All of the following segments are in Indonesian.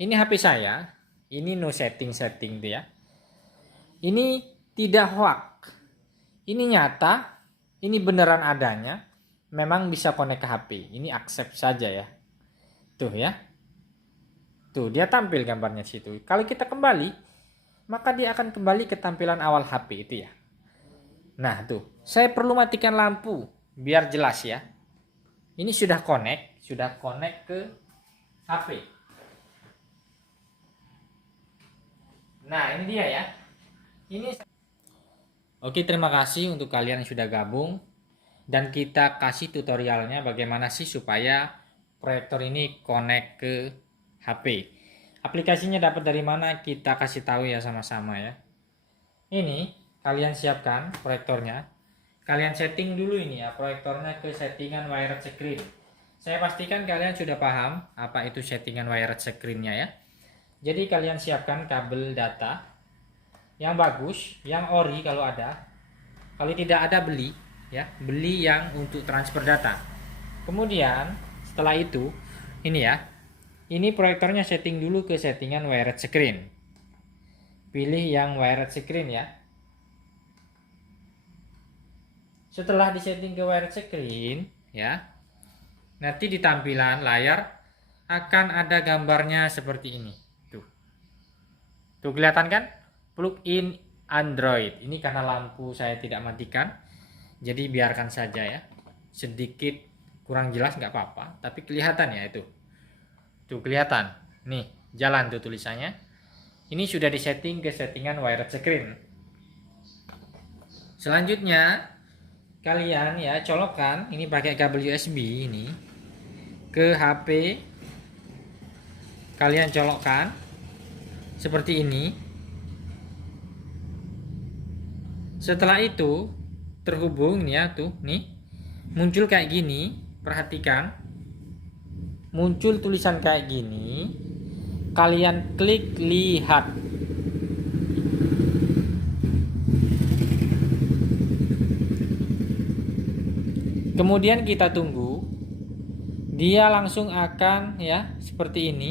Ini HP saya, ini no setting tuh ya. Ini tidak hoax, ini nyata, ini beneran adanya, memang bisa connect ke HP. Ini accept saja ya. Tuh ya. Tuh dia tampil gambarnya situ. Kalau kita kembali, maka dia akan kembali ke tampilan awal HP itu ya. Nah tuh, saya perlu matikan lampu biar jelas ya. Ini sudah connect ke HP. Nah ini dia ya. Oke, terima kasih untuk kalian yang sudah gabung. Dan kita kasih tutorialnya bagaimana sih supaya proyektor ini connect ke HP. Aplikasinya dapat dari mana, kita kasih tahu ya sama-sama ya. Ini kalian siapkan proyektornya. Kalian setting dulu ini ya proyektornya ke settingan wired screen. Saya pastikan kalian sudah paham apa itu settingan wired screen-nya ya. Jadi kalian siapkan kabel data yang bagus, yang ori kalau ada. Kalau tidak ada beli ya, beli yang untuk transfer data. Kemudian setelah itu ini ya. Ini proyektornya setting dulu ke settingan wired screen. Pilih yang wired screen ya. Setelah disetting ke wired screen ya, nanti di tampilan layar akan ada gambarnya seperti ini. Tuh kelihatan kan? Plugin Android. Ini karena lampu saya tidak matikan, jadi biarkan saja ya. Sedikit kurang jelas nggak apa-apa, tapi kelihatan ya itu. Tuh kelihatan. Nih jalan tuh tulisannya. Ini sudah disetting ke settingan wired screen. Selanjutnya kalian ya colokkan ini pakai kabel USB ini ke HP. Kalian colokkan seperti ini. Setelah itu terhubung ya tuh nih muncul kayak gini. Perhatikan, muncul tulisan kayak gini. Kalian klik lihat. Kemudian kita tunggu. Dia langsung akan ya seperti ini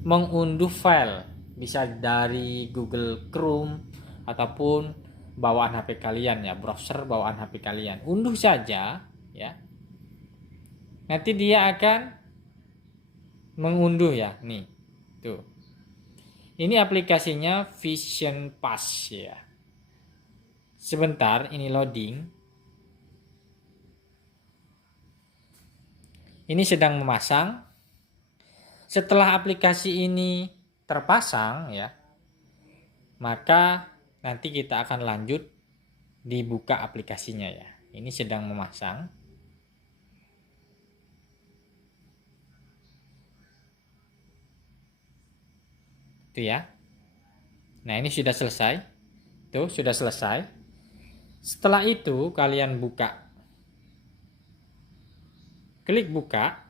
mengunduh file, bisa dari Google Chrome ataupun bawaan HP kalian ya, browser bawaan HP kalian. Unduh saja ya. Nanti dia akan mengunduh ya, nih. Tuh. Ini aplikasinya Vision Pass ya. Sebentar, ini loading. Ini sedang memasang. Setelah aplikasi ini terpasang ya, maka nanti kita akan lanjut dibuka aplikasinya ya. Ini sedang memasang. Itu ya. Nah, ini sudah selesai. Tuh, sudah selesai. Setelah itu kalian buka. Klik buka.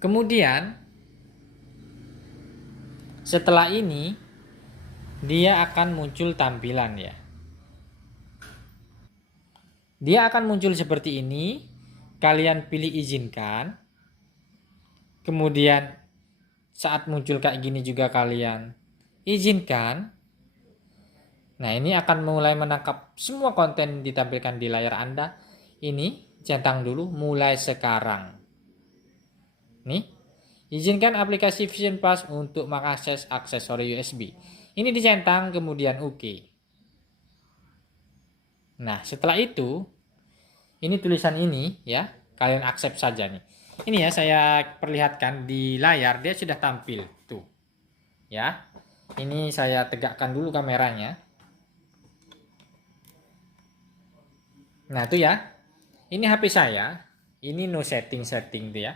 Kemudian setelah ini dia akan muncul tampilan ya. Dia akan muncul seperti ini. Kalian pilih izinkan. Kemudian saat muncul kayak gini juga kalian izinkan. Nah, ini akan mulai menangkap semua konten ditampilkan di layar Anda. Ini centang dulu mulai sekarang. Nih, izinkan aplikasi Vision Pass untuk mengakses aksesori USB. Ini dicentang kemudian OK. Nah, setelah itu ini tulisan ini ya, kalian accept saja nih. Ini ya saya perlihatkan di layar, dia sudah tampil tuh. Ya. Ini saya tegakkan dulu kameranya. Nah, itu ya. Ini HP saya. Ini no setting tuh ya.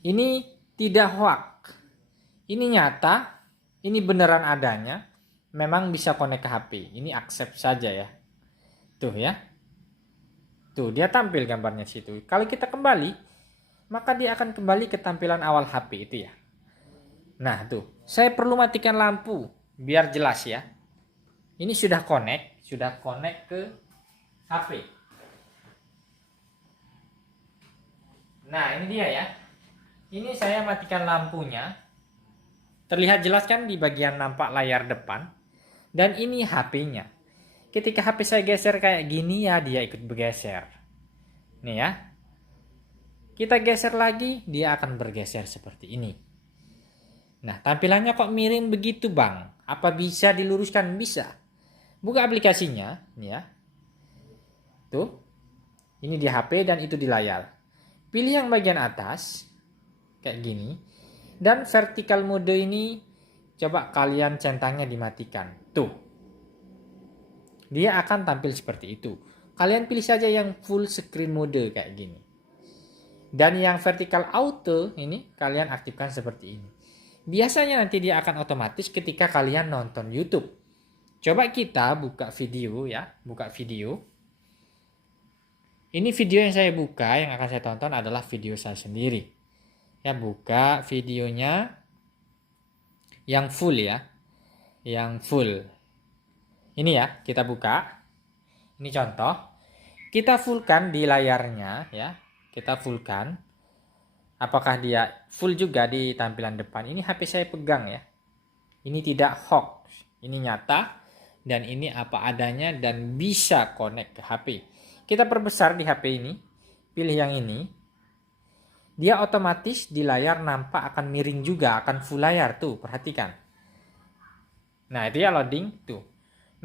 Ini tidak hoax. Ini nyata, ini beneran adanya, memang bisa connect ke HP. Ini accept saja ya. Tuh ya. Tuh, dia tampil gambarnya situ. Kalau kita kembali, maka dia akan kembali ke tampilan awal HP itu ya. Nah, tuh. Saya perlu matikan lampu biar jelas ya. Ini sudah connect ke HP. Nah, ini dia ya. Ini saya matikan lampunya. Terlihat jelas kan di bagian nampak layar depan. Dan ini HP-nya. Ketika HP saya geser kayak gini ya dia ikut bergeser. Nih ya. Kita geser lagi, dia akan bergeser seperti ini. Nah, tampilannya kok miring begitu, Bang? Apa bisa diluruskan? Bisa. Buka aplikasinya, nih ya. Tuh. Ini di HP dan itu di layar. Pilih yang bagian atas, kayak gini. Dan vertical mode ini, coba kalian centangnya dimatikan. Tuh. Dia akan tampil seperti itu. Kalian pilih saja yang full screen mode kayak gini. Dan yang vertical auto ini kalian aktifkan seperti ini. Biasanya nanti dia akan otomatis ketika kalian nonton YouTube. Coba kita buka video ya, buka video. Ini video yang saya buka, yang akan saya tonton adalah video saya sendiri. Ya, buka videonya yang full ya. Yang full. Ini ya, kita buka. Ini contoh. Kita fullkan di layarnya ya. Kita fullkan. Apakah dia full juga di tampilan depan? Ini HP saya pegang ya. Ini tidak hoax. Ini nyata. Dan ini apa adanya dan bisa connect ke HP. Kita perbesar di HP ini. Pilih yang ini. Dia otomatis di layar nampak akan miring juga. Akan full layar tuh. Perhatikan. Nah itu ya loading. Tuh.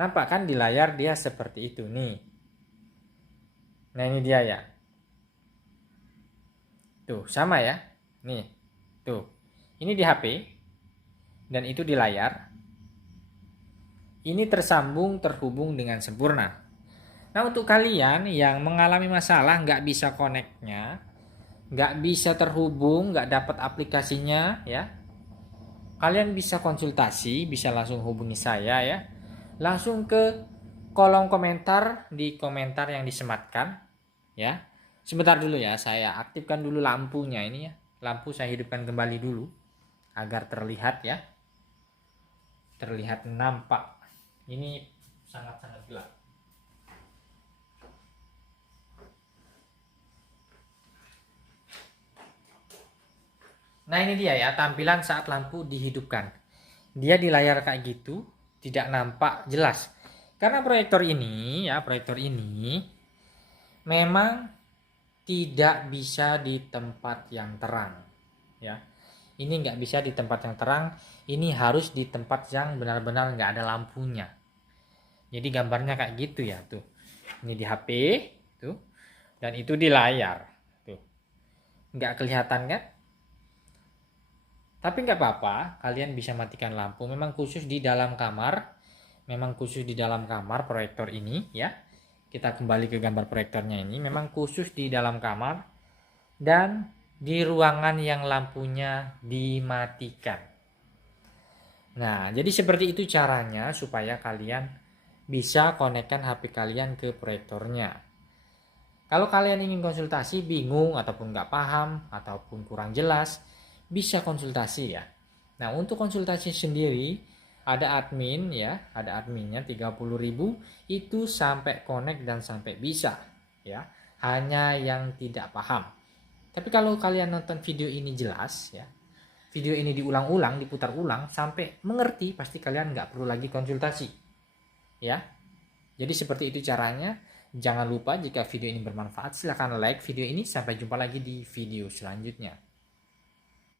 Nampak kan di layar dia seperti itu nih. Nah ini dia ya. Tuh, sama ya. Nih. Tuh. Ini di HP dan itu di layar. Ini tersambung, terhubung dengan sempurna. Nah, untuk kalian yang mengalami masalah nggak bisa connect-nya, nggak bisa terhubung, nggak dapat aplikasinya ya. Kalian bisa konsultasi, bisa langsung hubungi saya ya. Langsung ke kolom komentar di komentar yang disematkan ya. Sebentar dulu ya, saya aktifkan dulu lampunya ini ya. Lampu saya hidupkan kembali dulu agar terlihat ya. Terlihat nampak. Ini sangat-sangat gelap. Nah, ini dia ya tampilan saat lampu dihidupkan. Dia di layar kayak gitu, tidak nampak jelas. Karena proyektor ini memang tidak bisa di tempat yang terang ya. Ini nggak bisa di tempat yang terang, ini harus di tempat yang benar-benar nggak ada lampunya. Jadi gambarnya kayak gitu ya tuh. Ini di HP tuh dan itu di layar tuh. Nggak kelihatan kan? Tapi nggak apa-apa, kalian bisa matikan lampu. Memang khusus di dalam kamar, proyektor ini ya. Kita kembali ke gambar proyektornya ini, memang khusus di dalam kamar dan di ruangan yang lampunya dimatikan. Nah, jadi seperti itu caranya supaya kalian bisa konekkan HP kalian ke proyektornya. Kalau kalian ingin konsultasi, bingung ataupun nggak paham ataupun kurang jelas, bisa konsultasi ya. Nah, untuk konsultasi sendiri ada admin ya, ada adminnya 30.000 itu sampai connect dan sampai bisa ya. Hanya yang tidak paham. Tapi kalau kalian nonton video ini jelas ya, video ini diulang-ulang, diputar ulang sampai mengerti, pasti kalian nggak perlu lagi konsultasi ya. Jadi seperti itu caranya. Jangan lupa jika video ini bermanfaat silahkan like video ini. Sampai jumpa lagi di video selanjutnya.